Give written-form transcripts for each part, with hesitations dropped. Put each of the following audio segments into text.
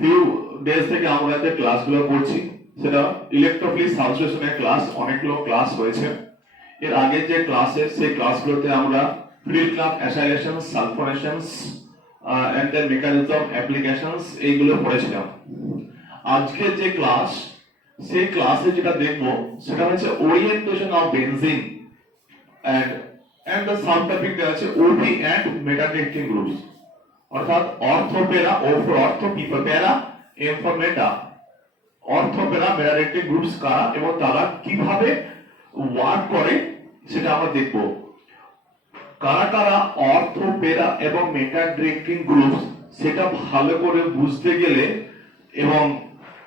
Few days থেকে আমরা যে ক্লাসগুলো করছি সেটা ইলেকট্রোফিলিক সাবস্টেশনের ক্লাস, অনেকগুলো ক্লাস হয়েছে। এর আগে যে ক্লাসে সেই ক্লাসগুলোতে আমরা Friedel Crafts acylations, sulphonations and then mechanism applications এইগুলো পড়েছিলাম। আজকে যে ক্লাস, সেই ক্লাসে যেটা দেখব সেটা হচ্ছে orientation of benzene and the sub topic দেওয়া আছে ওপি এন্ড মেটাডেক্টিং গ্রুপস, অর্থাৎ ortho para, O for ortho, P for para, M for meta, ortho para meta directing groups কারা এবং তারা কিভাবে ওয়ার্ক করে সেটা আমরা দেখব। কারা কারা অর্থোপেরা এবং মেটাডেক্টিং গ্রুপস সেটা ভালো করে বুঝতে গেলে এবং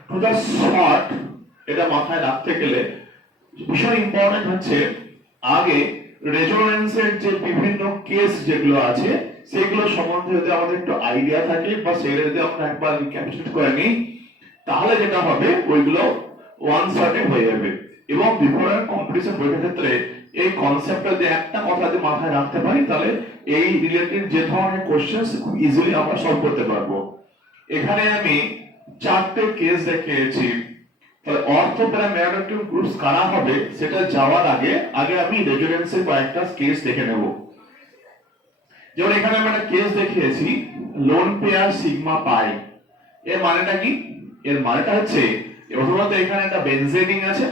টু দ্য শর্ট এটা মাথায় রাখতে গেলে ভীষণ ইম্পর্টেন্ট হচ্ছে আগে রেজোনেন্সের যে বিভিন্ন কেস যেগুলো আছে সেগুলো সম্বন্ধে যদি আমাদের একটু আইডিয়া থাকে বা সেগুলো যদি আমরা একবার রিক্যাপিচুলেট করে নিই তাহলে যেটা হবে ওইগুলো ওয়ান শটে হয়ে যাবে। এবং ডিফারেন্ট কম্পিটিশন বইয়ের ক্ষেত্রে এই কনসেপ্টটা যে একটা কথা যদি মাথায় রাখতে পারি তাহলে এই রিলেটেড যে ধরনের কোশ্চেন খুব ইজিলি আমরা সলভ করতে পারবো। এখানে আমি চারটে কেস দেখিয়েছি। তাহলে অর্থোপেরা মেটাডেক্টিং গ্রুপস কারা হবে সেটা যাওয়ার আগে আমি রেজোনেন্সের কয়েকটা কেস দেখে নেব। যেমন এখানে আমরা একটা কেস দেখিয়েছি লোন পেয়ার সিগমা পাই। এর মানেটা কি? এর মানেটা হচ্ছে প্রথমত এখানে একটা বেনজেডিং আছে।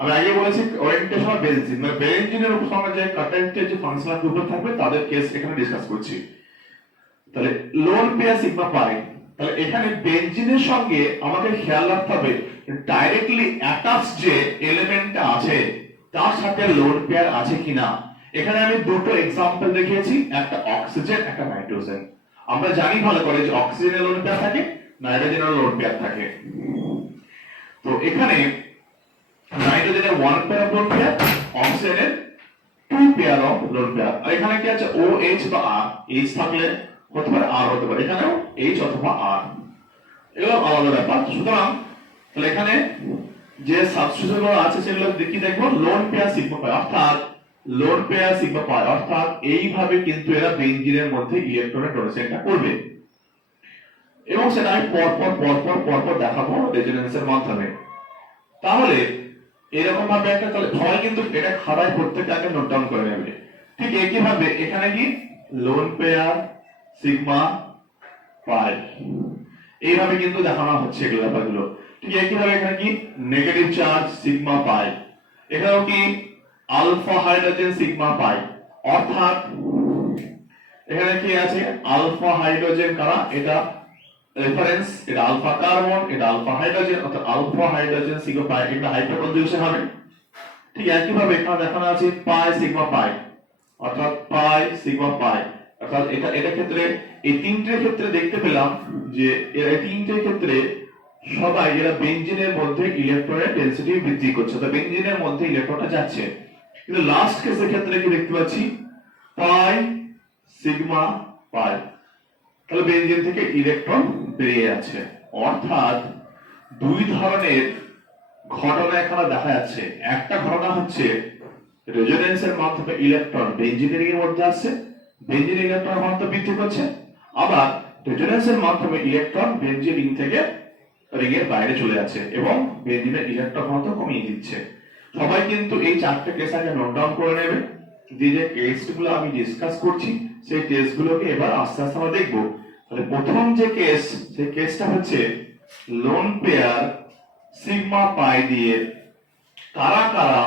আমি আগে বলেছি ওরিয়েন্টেশন অফ বেনজিন, মানে বেনজিনের উপর আমরা যে কাটারেন্টের যে ফাংশনাল গ্রুপ থাকবে তাদের কেস এখানে ডিসকাস করছি। তাহলে লোন পেয়ার সিগমা পাই, তাহলে এখানে বেনজিনের সঙ্গে আমাদের খেয়াল রাখতে হবে ডাইরেক্টলি অ্যাটাচ যে এলিমেন্টটা আছে তার সাথে লোন পেয়ার আছে কিনা। এখানে আমি দুটো एग्जांपल দেখিয়েছি, একটা অক্সিজেন, একটা নাইট্রোজেন। আমরা জানি ভালো করে যে অক্সিজেনের লোন পেয়ার থাকে, নাইট্রোজেনের লোন পেয়ার থাকে। তো এখানে নাইট্রোজেনের 1 পেয়ার অফ লোন পেয়ার, অক্সিজেনের 2 পেয়ার অফ লোন পেয়ার। আর এখানে কি আছে OH বা R, H থাকলে হতে পারে R হতে পারে, এখানেও H অথবা R, এগুলো আলাদা ব্যাপার। সুতরাং তাহলে এখানে যে সাবস্টিটিউশনগুলো আছে সেগুলো দেখি দেখবো লোন পেয়ার সিগমা পাই, অর্থাৎ লোন পেয়ার সিগমা পাই, অর্থাৎ এইভাবে কিন্তু এরা বেনজিনের মধ্যে ইলেকট্রনের ডোনেশনটা করবে এবং সেটা আমি পরপর দেখাবো রেজোনেন্সের মাধ্যমে। তাহলে এরকম ভাবে একটা, তাহলে সবাই কিন্তু এটা খাতায় প্রত্যেকটা আগে নোট ডাউন করে নেবে। ঠিক একই ভাবে এখানে কি লোন পেয়ার সিগমা পাই এইভাবে কিন্তু দেখানো হচ্ছে এগুলো ব্যাপারগুলো। ঠিক একই ভাবে এখানে কি নেগেটিভ চার্জ সিগমা পাই, এখানেও কি আলফা হাইড্রোজেন সিগমা পাই, অর্থাৎ এখানে কি আছে আলফা হাইড্রোজেন কারা, এটা রেফারেন্স, এটা আলফা কার্বন, এটা আলফা হাইড্রোজেন, অর্থাৎ আলফা হাইড্রোজেন সিগমা পাই এটা হাইড্রোকনজুগেশন হবে। ঠিক একই ভাবে এখানে দেখানো আছে পাই সিগমা পাই, অর্থাৎ পাই সিগমা পাই, অর্থাৎ এটা ক্ষেত্রে এই তিনটের ক্ষেত্রে দেখতে পেলাম যে এর তিনটের ক্ষেত্রে সবাই এরা বেনজিনের মধ্যে ইলেকট্রনের ডেনসিটি বৃদ্ধি করছে, তো বেনজিনের মধ্যে ইলেকট্রনটা যাচ্ছে। কিন্তু লাস্ট কেসের ক্ষেত্রে কি দেখতে পাচ্ছি পাই সিগমা পাই, তাহলে বেনজিন থেকে ইলেকট্রন বেরিয়ে যাচ্ছে। অর্থাৎ দুই ধরনের ঘটনা এখানে দেখা যাচ্ছে। একটা ঘটনা হচ্ছে রেজোনেন্সের মাধ্যমে ইলেকট্রন বেনজিনের এর মধ্যে আসছে, বেনজিন ইলেকট্রন ঘনত্ব বৃদ্ধি করছে, আবার রেজোনেন্সের মাধ্যমে ইলেকট্রন বেনজিন রিং থেকে রিং এর বাইরে চলে যাচ্ছে এবং বেনজিনের ইলেকট্রন ঘনত্ব কমিয়ে দিচ্ছে। সবাই কিন্তু এই চারটি কেস আগে নোট ডাউন করে নেবে, যে যে কেসগুলো আমি ডিসকাস করছি সেই কেসগুলোকে এবার আস্তে আস্তে আমরা দেখব। তাহলে প্রথম যে কেস, সেই কেসটা হচ্ছে লোন পেয়ার সিগমা পাই দিয়ে কারা কারা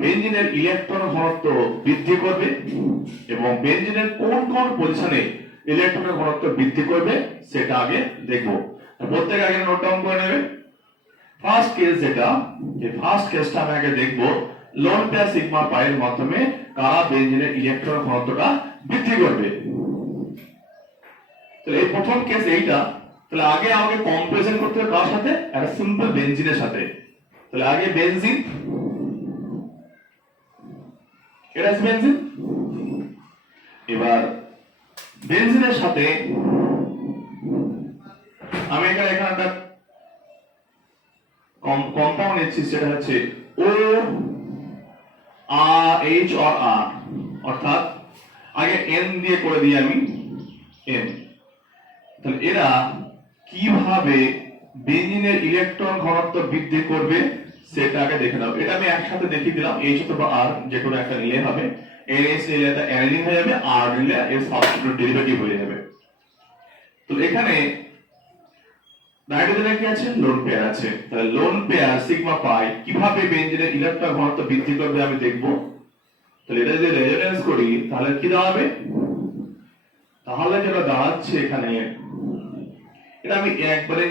বেনজিনের ইলেকট্রন ঘনত্ব বৃদ্ধি করবে এবং বেনজিনের কোন কোন পজিশনে ইলেকট্রনের ঘনত্ব বৃদ্ধি করবে সেটা আগে দেখব। প্রত্যেক আগে নোট ডাউন করে নেবে। ফার্স্ট কেস যেটা, এই ফার্স্ট কেসটা আমি আগে দেখব লোন পেয়ার সিগমা পাই এর মাধ্যমে কারা বেনজিনের ইলেকট্রন ঘনত্বটা বৃদ্ধি করবে। তাহলে এই প্রথম কেস এইটা। তাহলে আগে আমাকে কম্পারিজন করতে হবে কার সাথে, একটা সিম্পল বেনজিনের সাথে। তাহলে আগে বেনজিন, এটা আছে বেনজিন। এবার বেনজিনের সাথে আমি এখানে একটা কম্পাউন্ড নিচ্ছি, সেটা হচ্ছে ও আর এইচ আর আর, অর্থাৎ আগে এন দিয়ে করে দিই আমি এন। তাহলে এরা কিভাবে বেঞ্জিনের ইলেকট্রন ঘনত্ব বৃদ্ধি করবে সেটাকে দেখে নাও। এটা আমি একসাথে দেখিয়ে দিলাম, H অথবা R যে কোনো একটা নিলে হবে। NH নিলে এটা অ্যানিলিন হয়ে যাবে, R নিলে এর সাবস্টিটিউট ডেরিভেটিভ হয়ে যাবে। তো এখানে নাইট্রোজেনে কি আছে? লোন পেয়ার আছে। তাহলে লোন পেয়ার সিগমা পাই কিভাবে বেঞ্জিনের ইলেকট্রন ঘনত্ব বৃদ্ধি করবে আমি দেখব। তাহলে এটা যদি রেজোনেন্স করি তাহলে কি দাঁড়াবে? তাহলে যেটা দাঁড়াচ্ছে এখানে, এটা আমি একবারে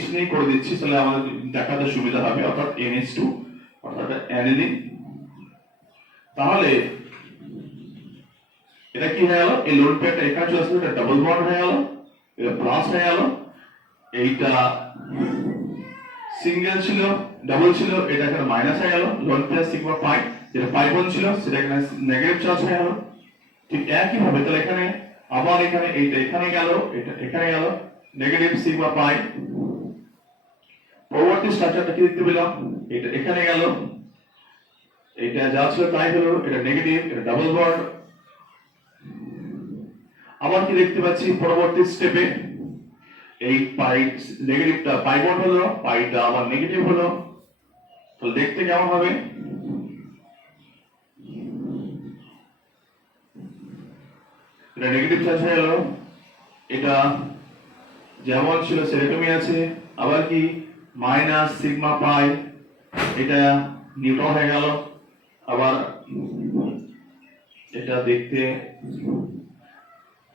H নিয়ে করে দিচ্ছি, তাহলে আমাদের দেখাতে সুবিধা হবে। অর্থাৎ NH2 অর্থাৎ অ্যানিলিন। তাহলে এটা কি হয়ে গেল? এই লোন পেয়ারটা এখানে চলে আসবে, এটা ডাবল বন্ড হয়ে গেল, এটা প্লাস হয়ে গেল। এইটা সিঙ্গেল ছিল, ডাবল ছিল, এটা এখানে মাইনাস হয়ে গেল। লোন পেয়ার সিগমা পাই যেটা পাই বন্ড ছিল সেটা এখানে নেগেটিভ চার্জ হয়ে গেল। ঠিক একই ভাবে তাহলে এখানে আবার এখানে এইটা এখানে গেল, এটা এখানে গেল, নেগেটিভ সিগমা পাই। পরবর্তী স্ট্রাকচারটা কি দেখতে পেলাম? এটা এখানে গেল, এটা যা ছিল তাই হলো, এটা নেগেটিভ, এটা ডাবল বন্ড। আবার কি দেখতে পাচ্ছি পরবর্তী স্টেপে? এই পাই নেগেটিভটা পাই বন্ড হলো, পাইটা আবার নেগেটিভ হলো। তো দেখতে কেমন হবে? এটা নেগেটিভ চার্জ হয়ে গেল, এটা যেমন ছিল সেরকমই আছে। আবার কি মাইনাস সিগমা পাই, এটা নিউট্রন হয়ে গেল। আবার এটা দেখতে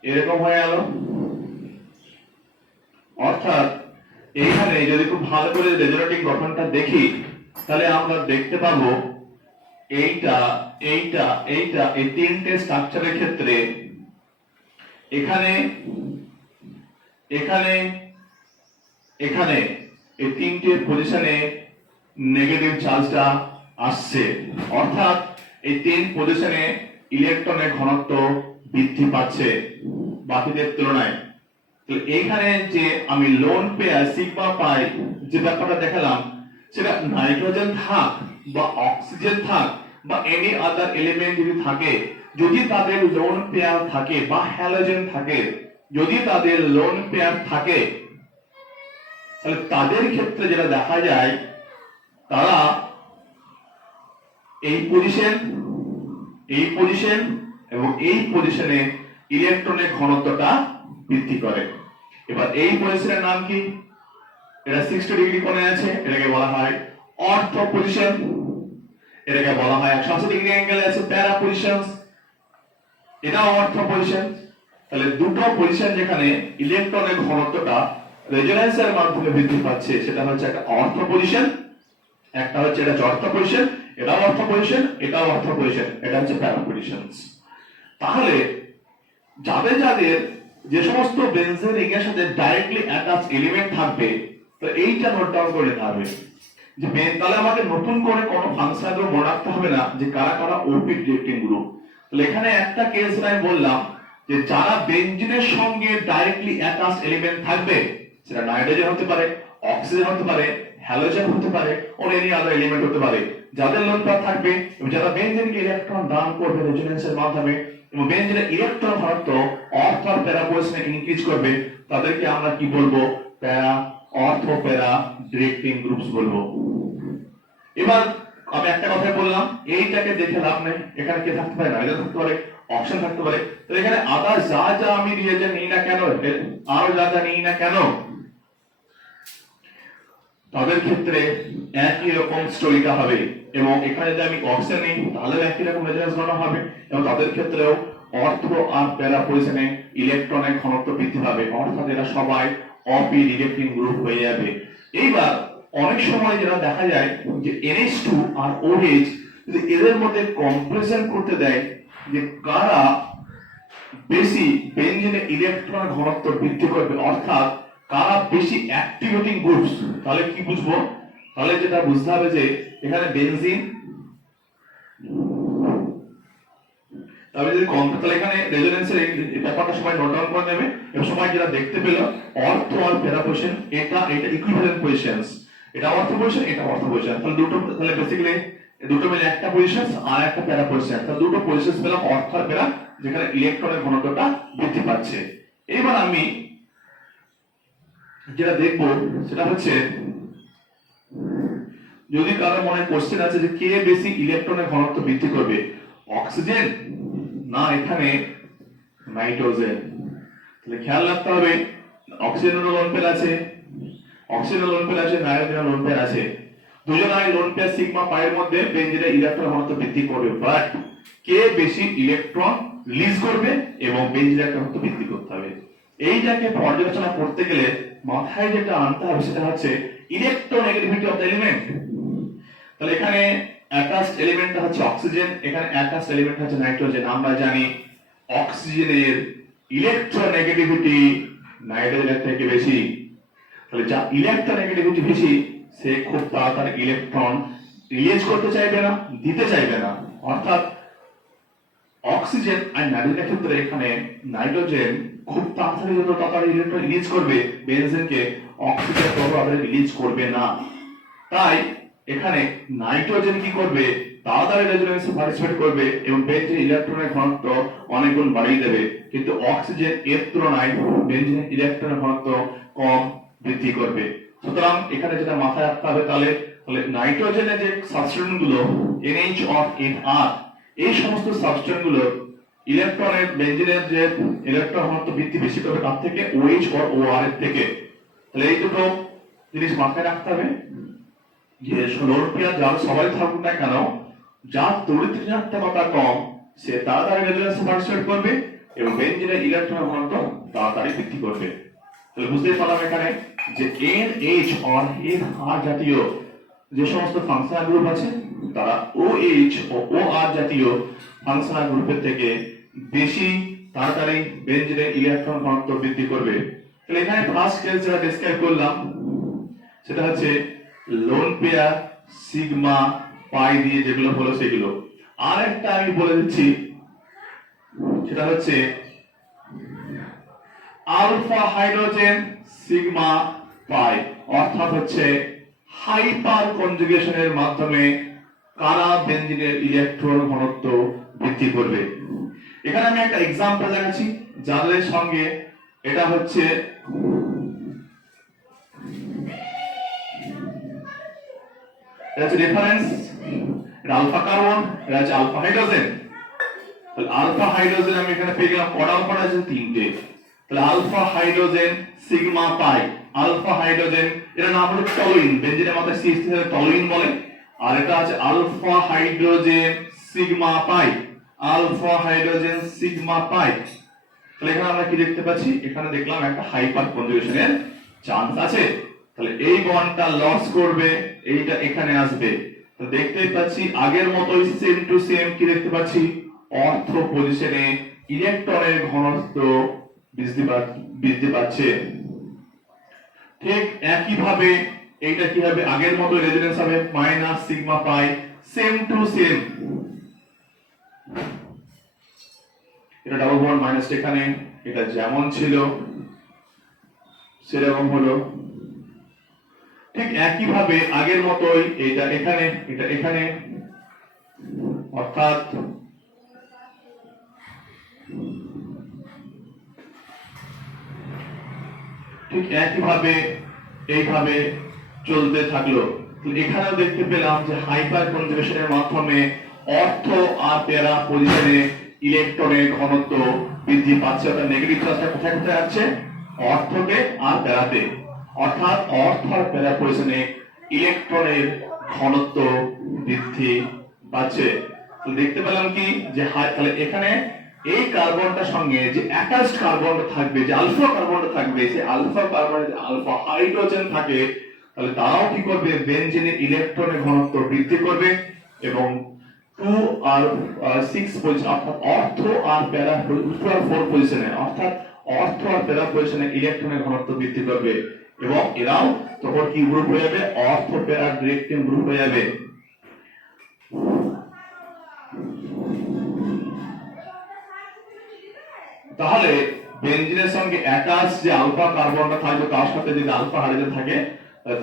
এরকম হয়ে গেল। অর্থাৎ এইখানে যদি খুব ভালো করে রেজোনেটিং গঠনটা দেখি তাহলে আমরা দেখতে পাবো এইটা এইটা এইটা এই তিনটে স্ট্রাকচারের ক্ষেত্রে এখানে এখানে এখানে এই তিনটে পজিশনে নেগেটিভ চার্জটা আসছে। অর্থাৎ এই তিন পজিশনে ইলেকট্রনের ঘনত্ব বৃদ্ধি পাচ্ছে বাকিদের তুলনায়। তো এইখানে যে আমি লোন পেয়ার সিগমা পাই যে ব্যাপারটা দেখালাম, সেটা নাইট্রোজেন থাক বা অক্সিজেন থাক বা এনি আদার এলিমেন্ট যদি থাকে, যদি তাদের লোন পেয়ার থাকে বা হ্যালোজেন থাকে, যদি তাদের লোন পেয়ার থাকে, তাহলে তাদের ক্ষেত্রে যেটা দেখা যায় তারা এই পজিশন এবং এই পজিশনে ইলেকট্রনের ঘনত্বটা বৃদ্ধি করে। এবার এই পজিশনের নাম কি? এটা 60 ডিগ্রি কোণে আছে, এটাকে বলা হয় অর্থো পজিশন। এটাকে বলা হয় 180 ডিগ্রি অ্যাঙ্গেলে আছে প্যারা পজিশনস, এটা অর্থো পজিশন। তাহলে দুটো পজিশন যেখানে ইলেকট্রনের ঘনত্বটা রেজোন্যান্সের মাধ্যমে বৃদ্ধি পাচ্ছে সেটা হচ্ছে একটা অর্থো পজিশন, একটা হচ্ছে এটা জড়তা পজিশন, এটাও অর্থো পজিশন, এটাও অর্থো পজিশন, এটা হচ্ছে প্যারা পজিশনস। তাহলে যাদের যাদের যে সমস্ত বেনজিন রিংয়ের সাথে ডাইরেক্টলি অ্যাটাচ এলিমেন্ট থাকবে, তো এইটা নোট ডাউন করে নিতে হবে যে তাহলে আমাকে নতুন করে কোনো ফাংশন গুলো মনে রাখতে হবে না যে কারা কারা ওপি ডিরেক্টিং গ্রুপ। তাহলে এখানে একটা কেস আমি বললাম যে যারা বেনজিনের সঙ্গে ডাইরেক্টলি অ্যাটাচ এলিমেন্ট থাকবে, সেটা নাইট্রোজেন হতে পারে, অক্সিজেন হতে পারে, হ্যালোজেন হতে পারে, অর এনি আদার এলিমেন্ট হতে পারে, যাদের লোন পেয়ার থাকবে এবং যারা বেনজিনকে ইলেকট্রন দান করবে রেজোনেন্সের মাধ্যমে এবং বেনজিনের ইলেকট্রন ঘনত্ব অর্থ প্যারা পজিশনে ইনক্রিজ করবে, তাদেরকে আমরা কি বলবো? প্যারা অর্থো প্যারা ডিরেক্টিং গ্রুপস বলবো। এবার আমি একটা কথা বললাম, এইটাকে দেখে লাভ নেই, এখানে কে থাকতে পারে? নাইট্রোজেন থাকতে পারে, অক্সিজেন থাকতে পারে। তো এখানে আদার যা যা আমি রিয়েজেন্ট নিই না কেন, আরো যা যা নিই না কেন, তাদের ক্ষেত্রে একই রকম স্টোরিটা হবে। এবং এখানে যদি আমি অক্সিজেন নিই তাহলে একই রকম রেজাল্ট গণনা হবে এবং তাদের ক্ষেত্রেও অর্থো আর প্যারা পজিশনে ইলেকট্রনের ঘনত্ব বৃদ্ধি পাবে। অর্থাৎ এরা সবাই অপি ডিরেক্টিং গ্রুপ হয়ে যাবে। এইবার অনেক সময় যেটা দেখা যায় যে NH2 আর OH যদি এদের মধ্যে কম্পারিজন করতে দেয় যে কারা বেশি বেনজিনে ইলেকট্রন ঘনত্ব বৃদ্ধি করবে, অর্থাৎ কারা বেশি অ্যাক্টিভেটিং গ্রুপস, তাহলে কি বুঝবো? তাহলে যেটা বুঝতে হবে যে এখানে বেনজিন, তাহলে যদি কম, তাহলে এখানে রেজোনেন্সের এই ব্যাপারটা সবাই নোট ডাউন করে নেবে এবং সবাই যেটা দেখতে পেল অর্থ আর প্যারা পজিশন, এটা ইকুইভ্যালেন্ট পজিশনস, এটা অর্থ পজিশন, এটা অর্থ পজিশন। তাহলে দুটো, তাহলে বেসিক্যালি দুটো মিলে একটা পজিশন আর একটা প্যারা পজিশন, তাহলে দুটো পজিশন পেলাম অর্থ আর প্যারা, যেখানে ইলেকট্রনের ঘনত্বটা বৃদ্ধি পাচ্ছে। এবার আমি যেটা দেখবো সেটা হচ্ছে, যদি কারো মনে কোশ্চেন আছে যে কে বেশি ইলেকট্রনের ঘনত্ব বৃদ্ধি করবে, অক্সিজেন না এখানে নাইট্রোজেন? তাহলে খেয়াল রাখতে হবে, অক্সিজেনের লোন পেয়ার আছে, অক্সিজেনের লোন পেয়ার আছে, নাইট্রোজেনের লোন পেয়ার আছে, দুজনাই লোন পেয়ার সিগমা পাইয়ের মধ্যে বেঞ্জিনের ইলেকট্রন ঘনত্ব বৃদ্ধি করবে, বাট কে বেশি ইলেকট্রন রিলিজ করবে এবং বেঞ্জিনের ঘনত্ব বৃদ্ধি করতে হবে। এইটাকে পর্যালোচনা করতে গেলে মাথায় যেটা আনতে হবে সেটা হচ্ছে ইলেকট্রোনেগেটিভিটি অফ দ্য এলিমেন্ট। তাহলে এখানে অ্যাটাচড এলিমেন্টটা হচ্ছে অক্সিজেন, এখানে অ্যাটাচড এলিমেন্ট হচ্ছে নাইট্রোজেন। আমরা জানি অক্সিজেনের ইলেকট্রোনেগেটিভিটি নাইট্রোজেনের থেকে বেশি। তাহলে যা ইলেকট্রোনেগেটিভিটি বেশি সে খুব তাড়াতাড়ি ইলেকট্রন রিলিজ করতে চাইবে না, দিতে চাইবে না। অর্থাৎ অক্সিজেন আর নাইট্রোজেনের ক্ষেত্রে এখানে নাইট্রোজেন খুব তাড়াতাড়ি যত তাড়াতাড়ি ইলেকট্রন রিলিজ করবে, বেনজেনকে অক্সিজেন তত তাড়াতাড়ি রিলিজ করবে না। তাই এখানে নাইট্রোজেন কি করবে, তাড়াতাড়ি রেজোনেন্সে পার্টিসিপেট করবে এবং বেঞ্জিনের ইলেকট্রনের ঘনত্ব অনেক গুণ বাড়িয়ে দেবে, কিন্তু অক্সিজেন এর তুলনায় বেঞ্জিনের ইলেকট্রনের ঘনত্ব কম বৃদ্ধি করবে। সুতরাং এখানে যেটা মাথায় রাখতে হবে, তাহলে নাইট্রোজেনের যে সাবস্টেন্স গুলো NH অফ NR, এই সমস্ত সাবস্টেন্স গুলো ইলেকট্রনের বেঞ্জিনের যে ইলেকট্রন ঘনত্ব বৃদ্ধি বেশি করবে তার থেকে OH or OR এর থেকে। তাহলে এই দুটো জিনিস মাথায় রাখতে হবে যে লোন পেয়ার যার সবাই থাকুক না কেন, যার তড়িৎ ঋণাত্মকতা কম সে তাড়াতাড়ি রেজোনেন্সে পার্টিসিপেট করবে এবং বেঞ্জিনের ইলেকট্রন ঘনত্ব তাড়াতাড়ি বৃদ্ধি করবে। তাহলে বুঝতেই পারলাম এখানে যে NH or NR জাতীয় যে সমস্ত ফাংশনাল গ্রুপ আছে তারা OH ও OR জাতীয় ফাংশনাল গ্রুপের থেকে বেশি তাড়াতাড়ি বেঞ্জিনের ইলেকট্রন ঘনত্ব বৃদ্ধি করবে। তাহলে এখানে ফার্স্ট কেস যেটা ডেসক্রাইব করলাম সেটা হচ্ছে লোন পেয়ার সিগমা পাই দিয়ে যেগুলো হলো সেগুলো। আর একটা আমি বলে দিচ্ছি সেটা হচ্ছে আলফা হাইড্রোজেন সিগমা পাই, অর্থাৎ হচ্ছে হাইপার কনজুগেশনের মাধ্যমে কারা বেঞ্জিনের ইলেকট্রন ঘনত্ব বৃদ্ধি করবে। এখানে আমি একটা এক্সাম্পল দেখাচ্ছি যাদের সঙ্গে, এটা হচ্ছে রেফারেন্স, এটা আলফা কার্বন, এটা হচ্ছে আলফা হাইড্রোজেন। তাহলে আলফা হাইড্রোজেন আমি এখানে পেয়ে গেলাম কটা আলফা আছে, তিনটে। তাহলে আলফা হাইড্রোজেন সিগমা পাই, আলফা হাইড্রোজেন এর নাম হলো টলুইন, বেঞ্জিনের মাথায় CH টলুইন বলে। আর এটা আছে আলফা হাইড্রোজেন সিগমা পাই, আলফা হাইড্রোজেন সিগমা পাই। তাহলে এখানে আমরা কি দেখতে পাচ্ছি, এখানে দেখলাম একটা হাইপার কনজুগেশনের চান্স আছে। তাহলে এই বন্ডটা লস করবে, এইটা এখানে আসবে। তো দেখতেই পাচ্ছি আগের মতোই সেম টু সেম কি দেখতে পাচ্ছি, অর্থ পজিশনে ইলেকট্রনের ঘনত্ব বৃদ্ধি পাচ্ছে। ঠিক একই ভাবে এইটা কি হবে, আগের মতো রেজোনেন্স হবে minus sigma pi, same to same. এটা ডাবল বন্ড মাইনাস এখানে, এটা যেমন ছিল সেরকম হলো। ঠিক একই ভাবে আগের মতোই এটা এখানে, এটা এখানে, অর্থাৎ ঠিক একইভাবে এইভাবে চলতে থাকলো। এখানেও দেখতে পেলাম যে হাইপার কনজুগেশনের মাধ্যমে অর্থ আর প্যারা পজিশনে ইলেকট্রনের ঘনত্ব বৃদ্ধি পাচ্ছে। অর্থাৎ নেগেটিভ চার্জটা কোথায় কোথায় আছে, অর্থতে আর প্যারাতে। অর্থাৎ অর্থ আর প্যারা পজিশনে ইলেকট্রনের ঘনত্ব বৃদ্ধি পাচ্ছে। তো দেখতে পেলাম কি যে তাহলে এখানে এই কার্বনটার সঙ্গে যে অ্যাটাচড কার্বনটা থাকবে, যে আলফা কার্বনটা থাকবে, সেই আলফা কার্বনে যে আলফা হাইড্রোজেন থাকে, তাহলে তারাও কি করবে, বেঞ্জিনের ইলেকট্রনের ঘনত্ব বৃদ্ধি করবে এবং 2 আর 6 পজিশন অর্থাৎ অর্থ আর প্যারা 2 আর 4 পজিশনে, অর্থাৎ অর্থ আর প্যারা পজিশনে ইলেকট্রনের ঘনত্ব বৃদ্ধি করবে এবং এরাও তখন কি গ্রুপ হয়ে যাবে, অর্থ প্যারা ডিরেক্টিং গ্রুপ হয়ে যাবে। তাহলে বেঞ্জিনের সঙ্গে অ্যাটাচ যে আলফা কার্বনটা থাকবে তার সাথে যদি আলফা হাইড্রোজেন থাকে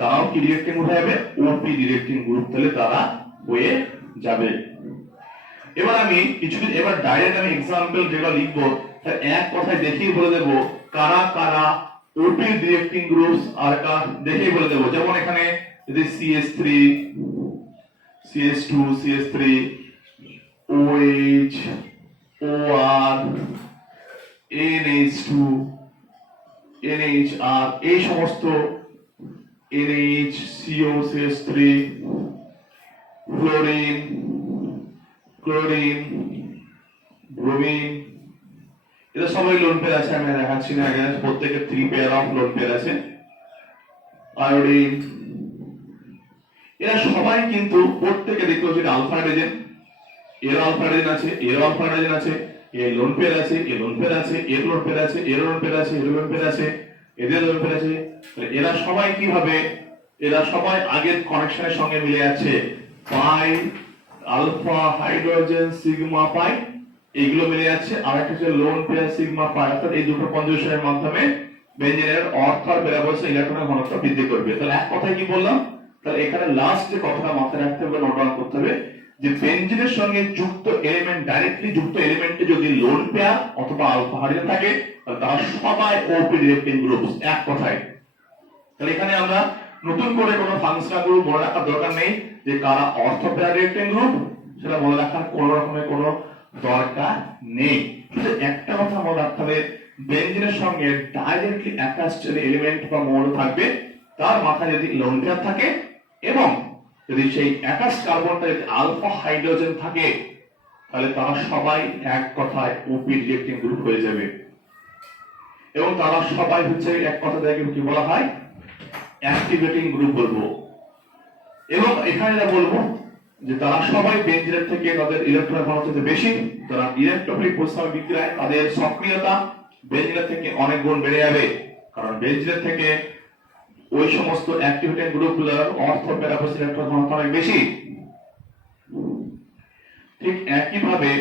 তারাও কি ডিরেক্টিং গ্রুপ হয়ে যাবে, ওপি ডিরেক্টিং গ্রুপ, তাহলে তারা হয়ে যাবে। এবার আমি এবার ডাইরেক্ট আমি এক্সাম্পল যেটা লিখবো তার এক কথায় দেখিয়ে বলে দেবো কারা কারা ওপি রিঅ্যাক্টিং গ্রুপস আর একটা দেখেই বলে দেবো, যেমন এখানে যদি CH3 CH2 CH3 OH OR NH2 NHR এই সমস্ত NH CO CH3 fluorine chlorine bromine এটা সবাই লোন পেয়ার আছে, আমি দেখাচ্ছি না, এখানে প্রত্যেকের 3 পেয়ার অফ লোন পেয়ার আছে। আয়োডিন এরা সবাই কিন্তু প্রত্যেকে দেখতে হচ্ছে আলফা হাইড্রোজেন, এর আলফা হাইড্রোজেন আছে, এর আলফা হাইড্রোজেন আছে, এর লোন পেয়ার আছে, এর লোন পেয়ার আছে, এর লোন পেয়ার আছে, এর লোন পেয়ার আছে, এর লোন পেয়ার আছে, এদের লোন পেয়ার আছে। এরা সবাই কি হবে, এরা সবাই আগের কানেকশনের সঙ্গে মিলে যাচ্ছে, পাই আলফা হাইড্রোজেন সিগমা পাই এইগুলো মিলে যাচ্ছে, আর একটা হচ্ছে লোন পেয়ার সিগমা পাই, অর্থাৎ এই দুটো কনজুগেশনের মাধ্যমে বেঞ্জিনের অর্থ আর প্যারাবলস ইলেকট্রনের ঘনত্ব বৃদ্ধি করবে। তাহলে এক কথায় কি বললাম, তাহলে এখানে লাস্ট যে কথাটা মাথায় রাখতে হবে, নোট ডাউন করতে হবে, যে বেঞ্জিনের সঙ্গে যুক্ত এলিমেন্ট, ডাইরেক্টলি যুক্ত এলিমেন্টে যদি লোন পেয়ার অথবা আলফা হাইড্রোজেন থাকে তাহলে তারা সবাই ওপি রিঅ্যাক্টিং গ্রুপস, এক কথায়। তাহলে এখানে আমরা নতুন করে কোনো ফাংশনাল গ্রুপ মনে রাখার দরকার নেই, যে কারা অর্থ পেয়ার রিঅ্যাক্টিং গ্রুপ সেটা মনে রাখার কোনো রকমের কোনো দরকার নেই। শুধু একটা কথা মনে রাখতে হবে, বেঞ্জিনের সঙ্গে ডাইরেক্টলি অ্যাটাচড এলিমেন্ট বা মৌল থাকবে, তার মাথায় যদি লোন পেয়ার থাকে এবং যদি সেই অ্যাটাচড কার্বনটা যদি আলফা হাইড্রোজেন থাকে তাহলে তারা সবাই এক কথায় ওপি রিঅ্যাক্টিং গ্রুপ হয়ে যাবে, এবং তারা সবাই হচ্ছে এক কথা থেকে কি বলা হয়, অ্যাক্টিভেটিং গ্রুপ বলবো। এবং এখানে যা বলবো যে তারা সবাই বেঞ্জিনের থেকে তাদের ইলেকট্রন ঘনত্ব বেশি, তারা ইলেকট্রোফিলিক প্রতিস্থাপন বিক্রিয়ায় তাদের সক্রিয়তা বেঞ্জিনের থেকে অনেক গুণ বেড়ে যাবে, কারণ বেঞ্জিনের থেকে ওই সমস্ত অ্যাক্টিভেটিং গ্রুপগুলোর অর্থ প্যারাবলস ইলেকট্রন ঘনত্ব অনেক বেশি। ঠিক একই ভাবে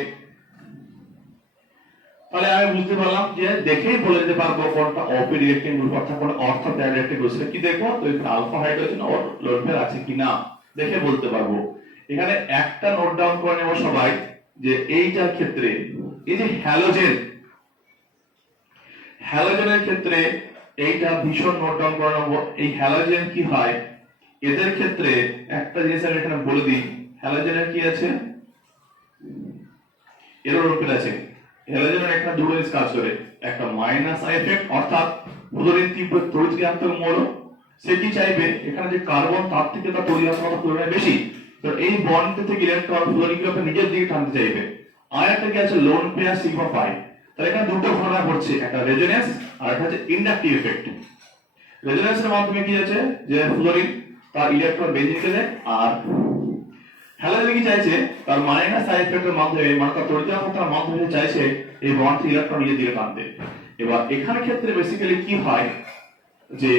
তাহলে আমি বুঝতে পারলাম যে দেখেই বলে দিতে পারবো কোনটা ওপি রিঅ্যাক্টিং গ্রুপ অর্থাৎ কোন অর্থ পেয়ার রিঅ্যাক্টিং গ্রুপ, কি দেখবো তো এখানে আলফা হাইড্রোজেন আর লোন পেয়ার আছে কিনা দেখে বলতে পারবো। এখানে একটা নোট ডাউন করে নেব সবাই, যে এইটার ক্ষেত্রে এই যে হ্যালোজেন, হ্যালোজেনের ক্ষেত্রে এইটা ভীষণ নোট ডাউন করে নেব। এই হ্যালোজেন কি হয়, এদের ক্ষেত্রে একটা জিনিস আমি এখানে বলে দিই, হ্যালোজেনের কি আছে, এর লোন পেয়ার আছে। হ্যালোজেনের একটা দুটো জিনিস কাজ করে, একটা মাইনাস আই এফেক্ট, অর্থাৎ ফ্লোরিন তীব্র তড়িৎক্রিয়াত্মক মৌল, সে কি চাইবে এখানে যে কার্বন তার থেকে তার তড়িৎক্রিয়াত্মকতা পরিমাণে বেশি, তো এই বন্ড থেকে ইলেকট্রন ফ্লোরিনকে নিজের দিকে টানতে চাইবে। আর একটা কি আছে লোন পেয়ার সিগমা পাই, তাহলে এখানে দুটো ঘটনা ঘটছে, একটা রেজোনেন্স আর একটা হচ্ছে ইন্ডাকটিভ এফেক্ট। রেজোনেন্সের মাধ্যমে কি আছে যে ফ্লোরিন তার ইলেকট্রন বেঞ্জিনকে দেয়, আর হ্যালোজেন কি চাইছে তার মাইনাস আই এফেক্টের মাধ্যমে, মানে তার তড়িৎক্রিয়ার মাধ্যমে চাইছে এই বন্ড ইলেকট্রন নিজের দিকে টানতে। এবার এখানে ক্ষেত্রে বেসিক্যালি কি হয় যে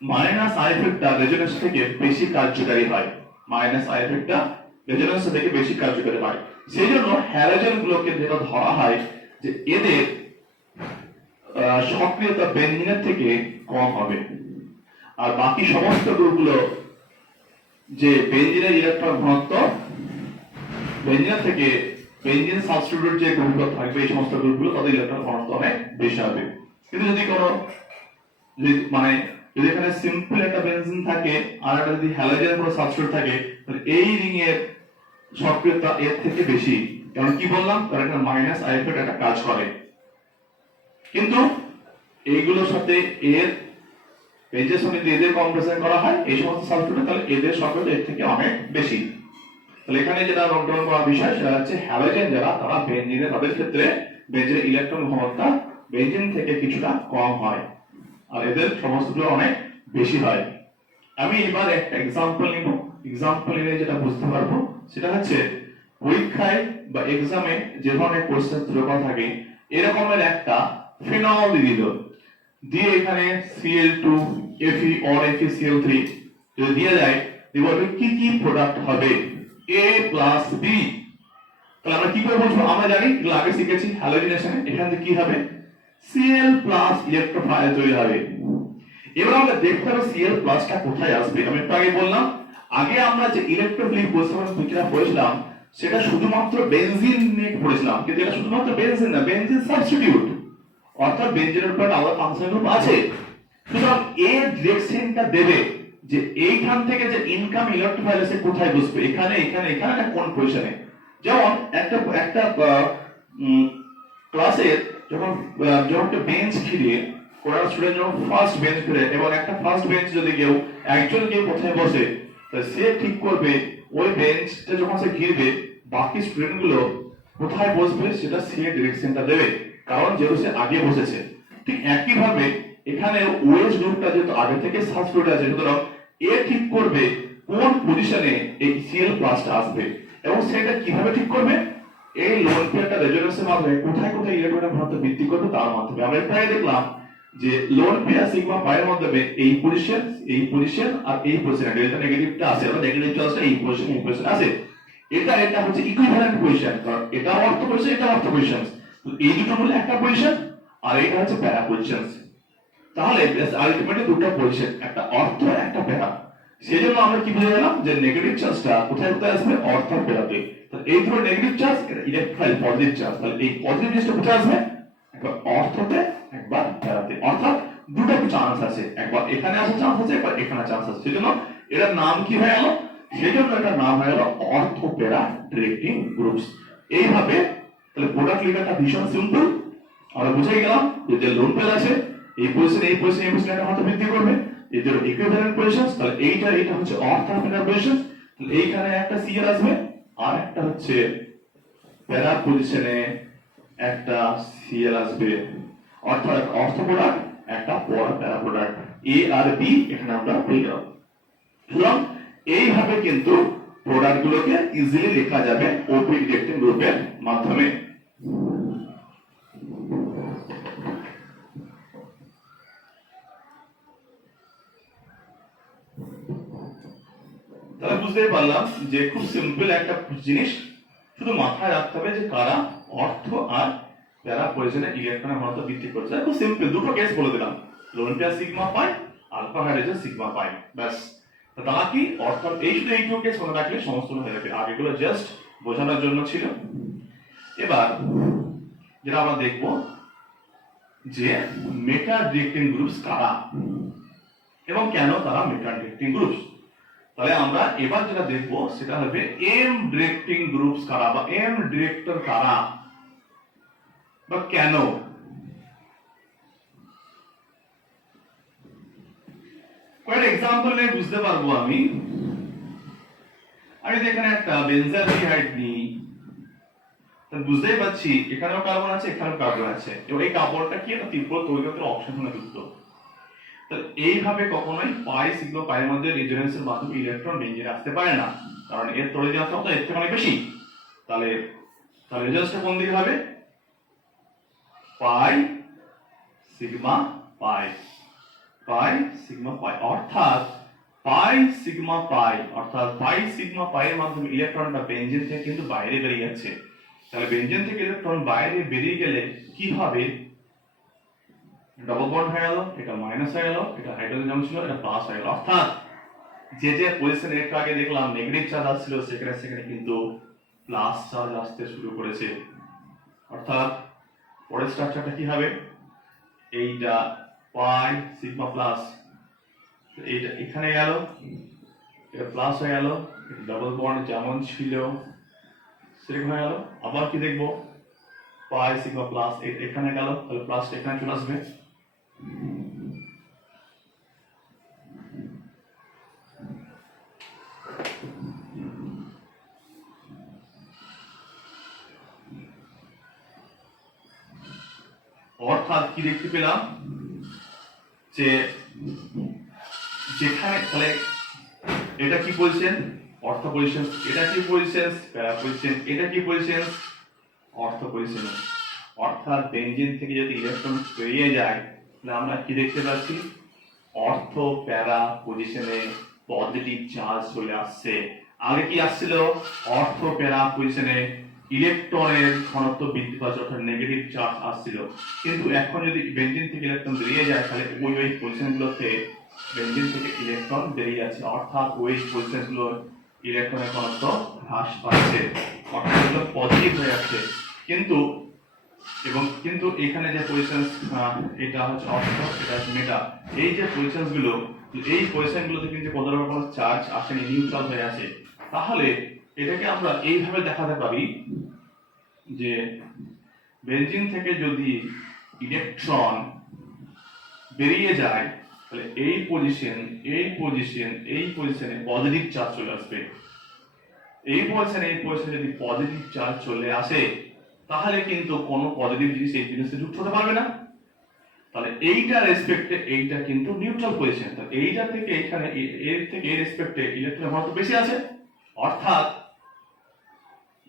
মাইনাস আই এফেক্টটা রেজোনেন্স থেকে বেশি কার্যকারী হয়, মাইনাস আই এফেক্টটা রেজোনেন্স থেকে বেশি কার্যকারী হয়। সেই জন্য হ্যালোজেন গুলোকে যেটা ধরা হয় যে এদের সক্রিয়তা বেঞ্জিনের থেকে কম হবে, আর বাকি সমস্ত গ্রুপগুলো যে বেঞ্জিনের ইলেকট্রন ঘনত্ব বেঞ্জিনের থেকে বেঞ্জিন সাবস্টিটিউট যে গ্রুপগুলো থাকবে এই সমস্ত গ্রুপগুলো তাদের ইলেকট্রন ঘনত্ব অনেক বেশি হবে। কিন্তু যদি কোনো মানে যদি এখানে সিম্পল একটা বেনজিন থাকে আর একটা যদি হ্যালোজেন কোনো সাবস্টিটিউট থাকে তাহলে এই রিং এর সক্রিয়তা এর থেকে বেশি, কারণ কি বললাম তার একটা মাইনাস আই এফেক্ট একটা কাজ করে। কিন্তু এইগুলোর সাথে এর বেঞ্জের সঙ্গে এদের কম্পারিজন করা হয় এই সমস্ত সাবস্টিটিউট, তাহলে এদের সক্রিয়তা এর থেকে অনেক বেশি। তাহলে এখানে যেটা নোট ডাউন করার বিষয় সেটা হচ্ছে হ্যালোজেন যারা তারা বেঞ্জিনে তাদের ক্ষেত্রে বেঞ্জিনের ইলেকট্রন ঘনত্ব বেঞ্জিন থেকে কিছুটা কম হয়, আর এদের সমস্তগুলো অনেক বেশি হয়। আমি এবার একটা এক্সাম্পল নিব, এক্সাম্পল নিলে যেটা বুঝতে পারবো সেটা হচ্ছে পরীক্ষায় বা এক্সামে যে ধরনের কোশ্চেন দরকার থাকে এরকমের একটা ফিনল দিল, দিয়ে এখানে Cl2 Fe or FeCl3 যদি দিয়ে যায় দিব কি কি প্রোডাক্ট হবে A plus B, তাহলে আমরা কি করে বুঝবো, আমরা জানি এগুলো আগে শিখেছি হ্যালোজেনেশনে, এখান থেকে কি হবে Cl plus ইলেকট্রোফাইল তৈরি হবে। এবার আমরা দেখতে হবে Cl প্লাসটা কোথায় আসবে। আমি একটু আগে বললাম আগে আমরা যে ইলেকট্রোফিলিক প্রতিস্থাপন বিক্রিয়া পড়েছিলাম সেটা শুধুমাত্র বেনজিন নিয়ে পড়েছিলাম, কিন্তু এটা শুধুমাত্র বেনজিন না, বেনজিন সাবস্টিটিউট, অর্থাৎ বেঞ্জিনের উপর আলাদা ফাংশন গ্রুপ আছে। সুতরাং এ ডিরেকশনটা দেবে যে এইখান থেকে যে ইনকাম ইলেকট্রোফাইল আছে কোথায় বসবে, এখানে এখানে এখানে না কোন পজিশনে। যেমন একটা একটা ক্লাসের যখন যখন একটা বেঞ্চ ঘিরে কোন স্টুডেন্ট যখন ফার্স্ট বেঞ্চ ঘিরে এবং একটা ফার্স্ট বেঞ্চ যদি কেউ একজন কেউ কোথায় বসে, সে ঠিক করবে ওই বেঞ্চটা যখন সে ঘিরবে বাকি স্টুডেন্ট গুলো কোথায় বসবে সেটা সে ডিরেকশনটা দেবে, কারণ যেহেতু সে আগে বসেছে। ঠিক একই ভাবে এখানে ওয়েজ গ্রুপটা যেহেতু আগে থেকে সাবস্টিটিউট আছে, সুতরাং এ ঠিক করবে কোন পজিশনে এই সিএল প্লাসটা আসবে এবং সেটা কিভাবে ঠিক করবে, এই লোন পেয়ারটা রেজোনেন্সের মাধ্যমে কোথায় কোথায় ইলেকট্রনের ঘনত্ব বৃদ্ধি করবে তার মাধ্যমে। আমরা প্রায় দেখলাম যে লোন পেয়ার সিগমা পাইয়ের মাধ্যমে এই পজিশন আর এই পজিশনে ডেল্টা নেগেটিভটা আছে, আর নেগেটিভ চার্জটা এই পজিশনে আছে। এটা এটা হচ্ছে ইকুইভ্যালেন্ট পজিশন, কারণ এটা অর্থ পজিশন এটা অর্থ পজিশন, তো এই দুটো হলো একটা পজিশন আর এটা হচ্ছে প্যারা পজিশন। তাহলে আলটিমেটলি দুটো পজিশন, একটা অর্থ একটা প্যারা। সেজন্য আমরা কি বুঝে গেলাম যে নেগেটিভ চার্জটা কোথায় কোথায় আসবে, অর্থ আর প্যারাতে। তাহলে এই দুটো নেগেটিভ চার্জ, এটা ইলেকট্রোফাইল পজিটিভ চার্জ, তাহলে এই পজিটিভ চার্জটা কোথায় আসবে, একবার অর্থতে একবার প্যারাতে। অর্থাৎ দুটো চান্স আছে, একবার এখানে আসার চান্স আছে একবার এখানে চান্স আছে। সেজন্য এটার নাম কি হয়ে গেল, সেজন্য এটার নাম হয়ে গেল অর্থ প্যারা ডিরেক্টিং গ্রুপস। এইভাবে তাহলে প্রোডাক্ট লেখাটা ভীষণ সিম্পল। আমরা বুঝে গেলাম যে লোন পেয়ার আছে এই পজিশন এই পজিশন এই পজিশনে ঘনত্ব বৃদ্ধি করবে, এদের ইকুইভ্যালেন্ট পজিশন। তাহলে এটা হচ্ছে অর্থ প্যারা পজিশন, তাহলে এইখানে একটা সিএল আসবে আর একটা হচ্ছে প্যারা পজিশনে একটা সিএল আসবে, অর্থাৎ অর্থ প্রোডাক্ট একটা প্যারা প্রোডাক্ট এ আর বি এখানে আমরা পেয়ে গেলাম। সুতরাং এইভাবে কিন্তু প্রোডাক্ট গুলোকে ইজিলি লেখা যাবে ওপি ডিরেক্টিং গ্রুপের মাধ্যমে। তাহলে বুঝতেই পারলাম যে খুব সিম্পল একটা জিনিস, শুধু মাথায় রাখতে হবে যে কারা অর্থ আর প্যারা পজিশনে ইলেকট্রনের ঘনত্ব বৃদ্ধি করছে। খুব সিম্পল, দুটো কেস বলে দিলাম, লোন পেয়ার সিগমা পাই, আলফা হাইড্রোজেন সিগমা পাই, ব্যাস। বাকি অর্থ এই শুধু এই দুটো কেস মনে রাখলে সমস্ত হয়ে যাবে, আগেগুলো জাস্ট বোঝানোর জন্য ছিল। এবার যেটা আমরা দেখব যে মেটা ডিরেক্টিং গ্রুপস কারা এবং কেন তারা মেটা ডিরেক্টিং গ্রুপস। তাহলে আমরা এবার যেটা দেখব সেটা হবে এম ডিরেক্টিং গ্রুপস কারা বা এম ডিরেক্টর কারা বা কেন। কয়েকটা এক্সাম্পল নিয়ে বুঝতে পারবো আমি এখানে একটা বেনজালডিহাইড নিই, বুঝতেই পারছি এখানেও কার্বন আছে এখানেও কার্বন আছে এবং এই কার্বনটা কি একটা তীব্র তৈলকের অক্সিজেনে যুক্ত। তাহলে এইভাবে কখনোই পাই সিগমা পাইয়ের মধ্যে রেজোনেন্সের মাধ্যমে ইলেকট্রন বেঞ্জিনে আসতে পারে না, কারণ এর তড়িৎ ক্ষমতা এর থেকে অনেক বেশি। তাহলে তাহলে রেজোনেন্সটা কোন দিকে হবে, পাই সিগমা পাই, পাই সিগমা পাই, অর্থাৎ পাই সিগমা পাই, অর্থাৎ পাই সিগমা পাই এর মাধ্যমে ইলেকট্রনটা বেঞ্জিন থেকে কিন্তু বাইরে বেরিয়ে যাচ্ছে। তাহলে বেঞ্জিন থেকে ইলেকট্রন বাইরে বেরিয়ে গেলে কি হবে, ডবল বন্ড হয়ে গেল, এটা মাইনাস হয়ে গেল, এটা হাইড্রোজেন যেমন ছিল এটা প্লাস হয়ে গেল। অর্থাৎ যে যে পজিশনে একটু আগে দেখলাম নেগেটিভ চার্জ আসছিল সেখানে সেখানে কিন্তু প্লাস চার্জ আসতে শুরু করেছে। অর্থাৎ পরের স্ট্রাকচারটা কি হবে, এইটা পাই সিগমা প্লাস, এইটা এখানে গেল এটা প্লাস হয়ে গেল, ডবল বন্ড যেমন ছিল সেরকম হয়ে গেল। আবার কি দেখবো, পাই সিগমা প্লাস এখানে গেল, তাহলে প্লাসটা এখানে চলে আসবে। অর্থাৎ কি দেখতে পেলাম যে যেখানে তাহলে এটা কি পজিশন, অর্থ পজিশন, এটা কি পজিশন, প্যারা পজিশন, এটা কি পজিশন, অর্থ পজিশন। অর্থাৎ বেঞ্জিন থেকে যদি ইলেকট্রন বেরিয়ে যায় তাহলে আমরা কি দেখতে পাচ্ছি, অর্থ প্যারা পজিশনে পজিটিভ চার্জ চলে আসছে। আগে কি আসছিল, অর্থ প্যারা পজিশনে ইলেকট্রনের ঘনত্ব বৃদ্ধি পাচ্ছে অর্থাৎ নেগেটিভ চার্জ আসছিল, কিন্তু এখন যদি বেঞ্জিন থেকে ইলেকট্রন বেরিয়ে যায় তাহলে ওই ওই পজিশনগুলোতে বেঞ্জিন থেকে ইলেকট্রন বেরিয়ে যাচ্ছে, অর্থাৎ ওই পজিশনগুলো ইলেকট্রনের ঘনত্ব হ্রাস পাচ্ছে, অর্থাৎ এগুলো পজিটিভ হয়ে যাচ্ছে। কিন্তু এবং কিন্তু এখানে যে পজিশন, এটা হচ্ছে অর্থ, এটা হচ্ছে মেটা, এই যে পজিশন গুলো, এই পজিশন গুলোতে কিন্তু কোনো রকম চার্জ আসেনি, নিউট্রাল হয়ে আছে। তাহলে এটাকে আমরা এইভাবে দেখাতে পারি যে বেনজিন থেকে যদি ইলেকট্রন বেরিয়ে যায় তাহলে এই পজিশনে পজিটিভ চার্জ চলে আসবে। এই পজিশনে যদি পজিটিভ চার্জ চলে আসে তাহলে কিন্তু কোনো পজিটিভ জিনিস এই জিনিসে যুক্ত হতে পারবে না। তাহলে এইটার রেসপেক্টে এইটা কিন্তু নিউট্রাল পজিশন। তাহলে এইটা থেকে এখানে এর থেকে এর রেসপেক্টে ইলেকট্রনের ঘনত্ব বেশি আছে, অর্থাৎ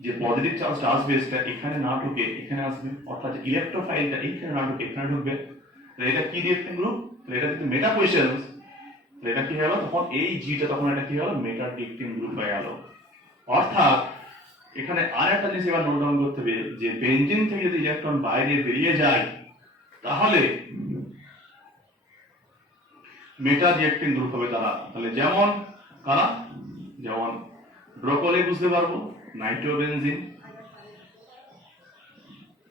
যে পজিটিভ চার্জটা আসবে সেটা এখানে না ঢুকে এখানে আসবে, অর্থাৎ যে ইলেকট্রোফাইলটা এইখানে না ঢুকে এখানে ঢুকবে। তাহলে এটা কি রিঅ্যাকটিং গ্রুপ? তাহলে এটা কিন্তু মেটা পজিশন, তাহলে এটা কি হলো তখন এই জিটা, তখন এটা কি হলো মেটা রিঅ্যাকটিং গ্রুপ হয়ে গেল। অর্থাৎ এখানে আরেকটা জিনিস এবার নোট ডাউন করতে হবে যে বেনজিন থেকে যদি ইলেকট্রন বাইরে বেরিয়ে যায় তাহলে মেটা রিঅ্যাকটিং গ্রুপ হবে তারা। তাহলে যেমন কারা, যেমন ব্রোকলি বুঝতে পারবো, নাইট্রোবেনজিন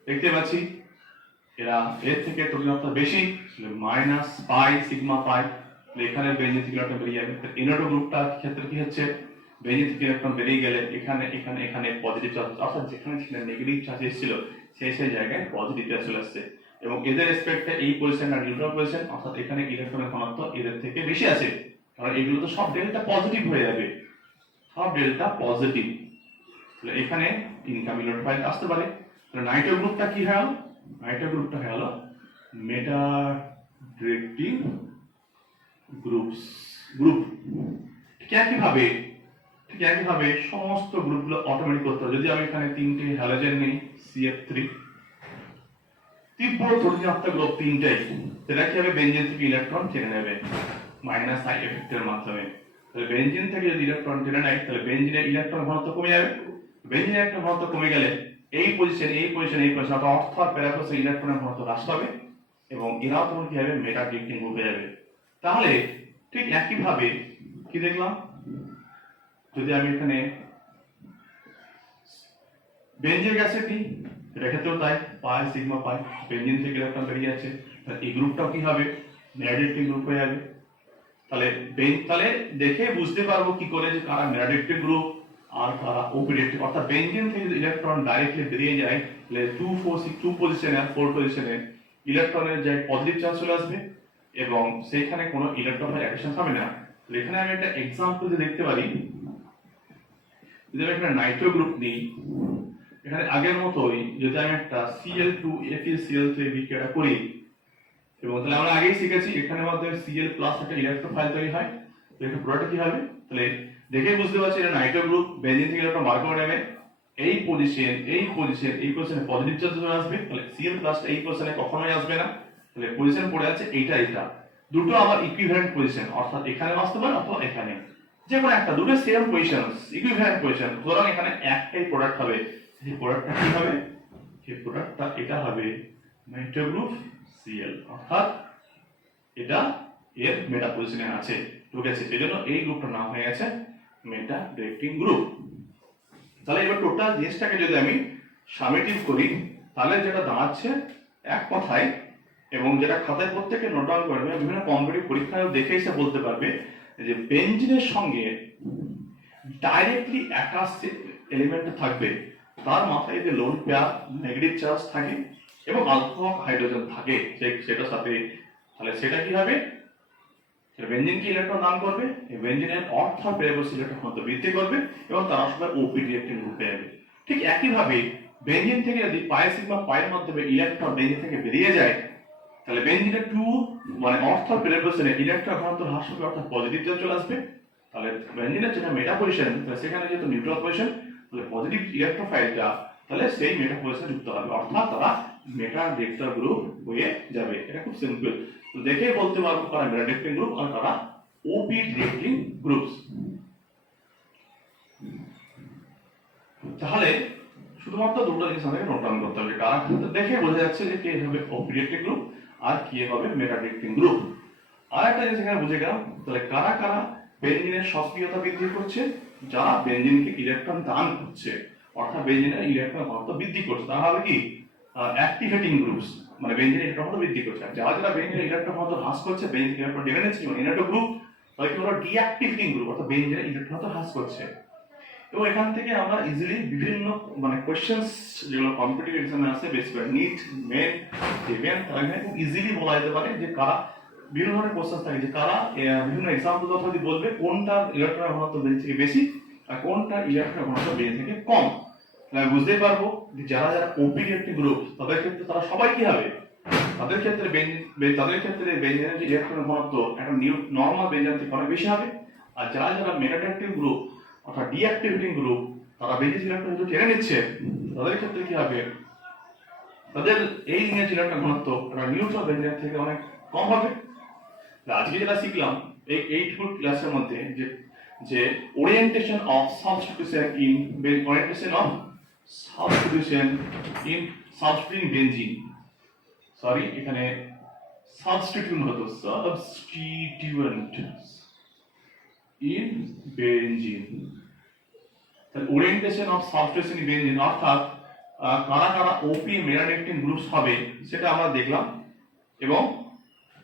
দেখতে পাচ্ছি এরা এর থেকে তড়িৎ বেশি, মাইনাস পাই সিগমা পাই, এখানে বেনজিন থেকে ইলেকট্রন বেরিয়ে যাবে। ইনোটো গ্রুপটার ক্ষেত্রে কি হচ্ছে, বেনজিন থেকে ইলেকট্রন বেরিয়ে গেলে এখানে এখানে এখানে পজিটিভ চার্জ, অর্থাৎ যেখানে নেগেটিভ চার্জ এসেছিল সেই জায়গায় পজিটিভ চার্জ চলে আসছে। এবং এদের রেসপেক্টে এই পজিশনটা নিউট্রাল পজিশন, অর্থাৎ এখানে ইলেকট্রনের ঘনত্ব এদের থেকে বেশি আছে, কারণ এগুলো তো সব ডেল্টা পজিটিভ হয়ে যাবে, সব ডেল্টা পজিটিভ। তাহলে এখানে ইনকামিং ইলেকট্রন আসতে পারে। তাহলে নাইট্রো গ্রুপটা কি হয়, নাইট্রো গ্রুপটা হলো মেটা ডিরেক্টিং গ্রুপ। ঠিক একইভাবে সমস্ত গ্রুপগুলো অটোমেটিক করতে হবে। যদি আমি এখানে তিনটে হ্যালোজেন নিই CF3, তীব্র তড়িৎ গ্রুপ তিনটাই, সেটা কি হবে বেনজিন থেকে ইলেকট্রন টেনে নেবে মাইনাস আই এফেক্টের মাধ্যমে। তাহলে বেনজিন থেকে যদি ইলেকট্রন টেনে নেয় তাহলে বেনজিনের ইলেকট্রন ঘনত্ব কমে যাবে। বেনজিনের ইলেকট্রন ঘনত্ব কমে গেলে এই পজিশন অর্থাৎ প্যারাফোসে ইলেকট্রনের ঘনত্ব হ্রাস পাবে এবং এরাও তখন কি হবে মেটা ডিরেক্টিং গ্রুপ হয়ে যাবে। তাহলে ঠিক একইভাবে কি দেখলাম, যদি আমি এখানে বেনজিক অ্যাসিড নিই এটা ক্ষেত্রেও তাই, পাই সিগমা পাই, বেনজিন থেকে ইলেকট্রন বেরিয়ে যাচ্ছে, তাহলে এই গ্রুপটাও কি হবে মেটা ডিরেক্টিং গ্রুপ হয়ে যাবে। তাহলে দেখে বুঝতে পারবো কি করে যে কারা মেটা ডিরেক্টিং গ্রুপ আর কারা ওপি ডিরেক্টিং। অর্থাৎ বেনজিন থেকে যদি ইলেকট্রন ডাইরেক্টলি বেরিয়ে যায় তাহলে 2 পজিশনে আর 4 পজিশনে ইলেকট্রনের যে পজিটিভ চার্জ চলে আসবে এবং সেইখানে কোনো ইলেকট্রনের অ্যাডিশন হবে না। তাহলে এখানে আমি একটা এক্সাম্পল দিয়ে দেখতে পারি, যদি আমি একটা নাইট্রো গ্রুপ নিই, এখানে আগের মতোই যদি আমি একটা Cl2 FeCl3 বিক্রিয়া করি, এবং তাহলে আমরা আগেই শিখেছি এখানের মধ্যে Cl+ একটা ইলেকট্রোফাইল তৈরি হয়, তো এটা পুরোটা কি হবে, তাহলে দেখে বুঝতে পারছি এটা নাইট্রো গ্রুপ, বেনজিন থেকে ইলেকট্রন বার করে নেবে, এই পজিশনে পজিটিভ চার্জ চলে আসবে, তাহলে Cl+ এই পজিশনে কখনোই আসবে না, তাহলে পজিশন পড়ে আছে এইটা দুটো আমার ইকুইভ্যালেন্ট পজিশন, অর্থাৎ এখানে আসতে পারে অথবা এখানে, যে কোনো একটা, দুটো সেম পজিশন, ইকুইভ্যালেন্ট পজিশন, সুতরাং এখানে একটাই প্রোডাক্ট হবে। এই প্রোডাক্টটা কি হবে, এই প্রোডাক্টটা এটা হবে নাইট্রো গ্রুপ Cl, অর্থাৎ এটা এর মেটা পজিশনে আছে, ঠিক আছে, এজন্য এই গ্রুপটার নাম হয়ে গেছে মেটা ডিরেক্টিং গ্রুপ। তাহলে এবার টোটাল জিনিসটাকে যদি আমি সামেটিভ করি তাহলে যেটা দাঁড়াচ্ছে এক কথায়, এবং যেটা খাতায় প্রত্যেকে নোট ডাউন করবে, বিভিন্ন কম্পিটিটিভ পরীক্ষায় দেখে এসে বলতে পারবে যে বেনজিনের সঙ্গে ডাইরেক্টলি অ্যাটাচ এলিমেন্ট থাকবে তার মাথায় যে লোন পেয়ার নেগেটিভ চার্জ থাকে এবং আলফা হাইড্রোজেন থাকে সেটার সাথে, তাহলে সেটা কি হবে, বেনজিনকে ইলেকট্রন দান করবে, এই বেনজিনের অর্থাৎ প্যারাফোসে ইলেকট্রন ঘনত্ব বৃদ্ধি করবে এবং তার সঙ্গে ওপি রিঅ্যাক্টিং গ্রুপ হয়ে যাবে। ঠিক একইভাবে বেনজিন থেকে যদি পাই সিগমা পাইয়ের মাধ্যমে ইলেকট্রন বেনজিন থেকে বেরিয়ে যায় তাহলে বেনজিনের 2 মানে অর্থাৎ প্যারাফোসে ইলেকট্রন ঘনত্ব হ্রাস হবে, অর্থাৎ পজিটিভ চার্জ চলে আসবে। তাহলে বেনজিনের যেটা মেটা পজিশন সেখানে যেহেতু নিউট্রাল পজিশন, তাহলে পজিটিভ ইলেকট্রোফাইলটা তাহলে সেই মেটা পজিশনে যুক্ত হবে, অর্থাৎ তারা মেটা ডিরেক্টর গ্রুপ হয়ে যাবে। এটা খুব সিম্পল, তো দেখেই বলতে পারবো কারা মেটা ডিরেক্টিং গ্রুপ আর কারা ওপি ডিরেক্টিং গ্রুপস। তাহলে শুধুমাত্র দুটো জিনিস আমাদের নোট ডাউন করতে হবে, কারা দেখে বোঝা যাচ্ছে যে কে হবে ওপি ডিরেক্টিং গ্রুপ আর কে হবে মেটা ডিরেক্টিং গ্রুপ। আর একটা জিনিস এখানে বুঝে গেলাম, তাহলে কারা কারা বেনজিনের সক্রিয়তা বৃদ্ধি করছে, যারা বেনজিনকে ইলেকট্রন দান করছে, অর্থাৎ বেনজিনের ইলেকট্রন ঘনত্ব বৃদ্ধি করছে, তারা হবে কি অ্যাক্টিভেটিং গ্রুপস, মানে বেঞ্জিনের ইলেকট্রন ঘনত্ব বৃদ্ধি করছে। আর যারা যারা বেঞ্জিনের ইলেকট্রন ঘনত্ব হ্রাস করছে, বেঞ্জিন ইলেকট্রন টেনে নিচ্ছে ইনাটো গ্রুপ, তাদেরকে বলা ডিঅ্যাক্টিভেটিং গ্রুপ, অর্থাৎ বেঞ্জিনের ইলেকট্রন ঘনত্ব হ্রাস করছে। এবং এখান থেকে আমরা ইজিলি বিভিন্ন মানে কোয়েশ্চেন্স যেগুলো কম্পিটিটিভ এক্সামে আসে, বেশি করে নিট, মেন, জেবিএম, তারা এখানে খুব ইজিলি বলা যেতে পারে যে কারা, বিভিন্ন ধরনের কোশ্চেন থাকে যে কারা বিভিন্ন এক্সাম্পল অথবা বলবে কোনটা ইলেকট্রনের ঘনত্ব বেঞ্জিন থেকে বেশি আর কোনটা ইলেকট্রনের ঘনত্ব বেঞ্জিন থেকে কম। তাহলে বুঝতেই পারবো যে যারা যারা ওপি রিঅ্যাক্টিভ গ্রুপ তাদের ক্ষেত্রে তারা সবাই কি হবে, তাদের ক্ষেত্রে বেঞ্জিনের যে ইলেকট্রনের ঘনত্ব একটা নর্মাল বেঞ্জিন থেকে অনেক বেশি হবে। আর যারা যারা মেটারিঅ্যাক্টিভ গ্রুপ অর্থাৎ ডিঅ্যাক্টিভেটিং গ্রুপ, তারা বেঞ্জিন ইলেকট্রন যেহেতু টেনে নিচ্ছে, তাদের ক্ষেত্রে কি হবে, তাদের এই ইমেজ ইলেকট্রন ঘনত্ব একটা নিউট্রাল বেঞ্জিন থেকে অনেক কম হবে। আজকে যেটা শিখলাম এই 8 ফুট ক্লাসের মধ্যে যে orientation of substitution in substituting benzene, sorry এখানে সাবস্টিটিউট হতো সাবস্টিটিউয়েন্ট ইন বেঞ্জিন। তাহলে orientation of substitution in benzene অর্থাৎ কারা কারা ওপি মেটারিঅ্যাক্টিভ গ্রুপস হবে সেটা আমরা দেখলাম এবং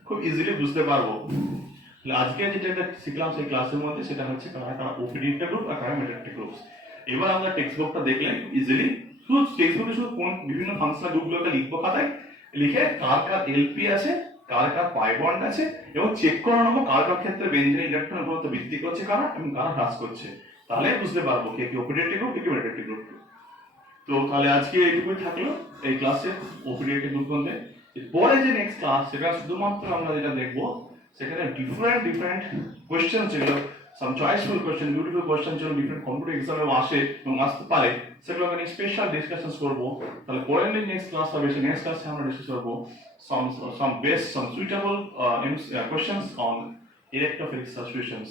খুব ইজিলি বুঝতে পারবো। আজকে যেটা শিখলাম সেই ক্লাসের মধ্যে সেটা হচ্ছে কারা কারা ওপি রিঅ্যাক্টিভ গ্রুপ আর কারা মেটারিঅ্যাক্টিভ গ্রুপস। এবার আমরা টেক্সট বুকটা দেখলে ইজিলি শুধু টেক্সট বুকে শুধু কোন বিভিন্ন ফাংশনাল গ্রুপগুলোকে লিখবো খাতায়, লিখে কার কার এলপি আছে, কার কার পাই বন্ড আছে এবং চেক করে নেবো কার কার ক্ষেত্রে বেঞ্জিনের ইলেকট্রন ঘনত্ব বৃদ্ধি করছে কারা এবং কারা হ্রাস করছে। তাহলে বুঝতে পারবো কে কি ওপি রিঅ্যাক্টিভ গ্রুপ, কে কি মেটারিঅ্যাক্টিভ গ্রুপ। তো তাহলে আজকে এইটুকুই থাকলো এই ক্লাসে ওপি রিঅ্যাক্টিভ গ্রুপ বলতে। পরে যে নেক্সট ক্লাস সেটা শুধুমাত্র আমরা যেটা দেখবো সেখানে ডিফারেন্ট কোয়েশ্চেন যেগুলো সাম চয়েসফুল কোয়েশ্চেন, বিউটিফুল কোয়েশ্চেন যেগুলো ডিফারেন্ট কম্পিটিটিভ এক্সামে আসে এবং আসতে পারে সেগুলো নিয়ে স্পেশাল ডিসকাশনস করবো। তাহলে পরের নেক্সট ক্লাস হবে, সেই নেক্সট ক্লাসে আমরা ডিসকাস করবো some suitable questions on electrophilic substitutions.